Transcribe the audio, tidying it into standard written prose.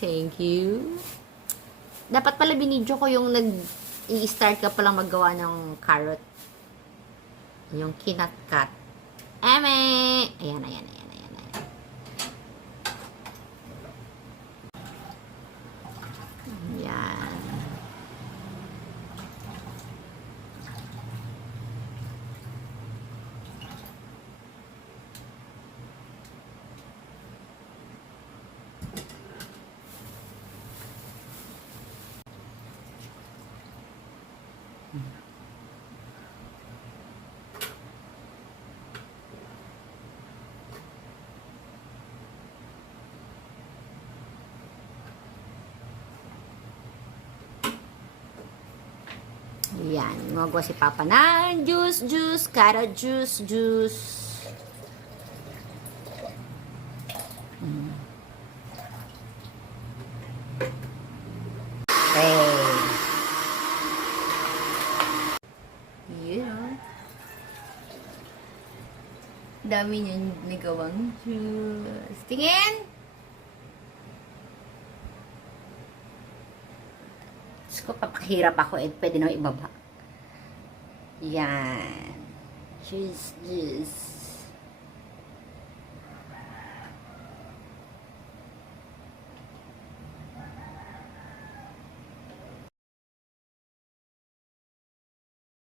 Thank you. Dapat pala binidyo ko yung i-start ka palang maggawa ng carrot. Yung kinat-cut. Eme! Ayan, ayan, ayan, ayan, ayan. Ayan. Yan, gumagawa si Papa ng juice, carrot juice. Okay. Yun. Dami niyang nagawang juice. Tingin! Diyos ko, papakahirap ako eh. Pwede na ibaba. Yan. Juice.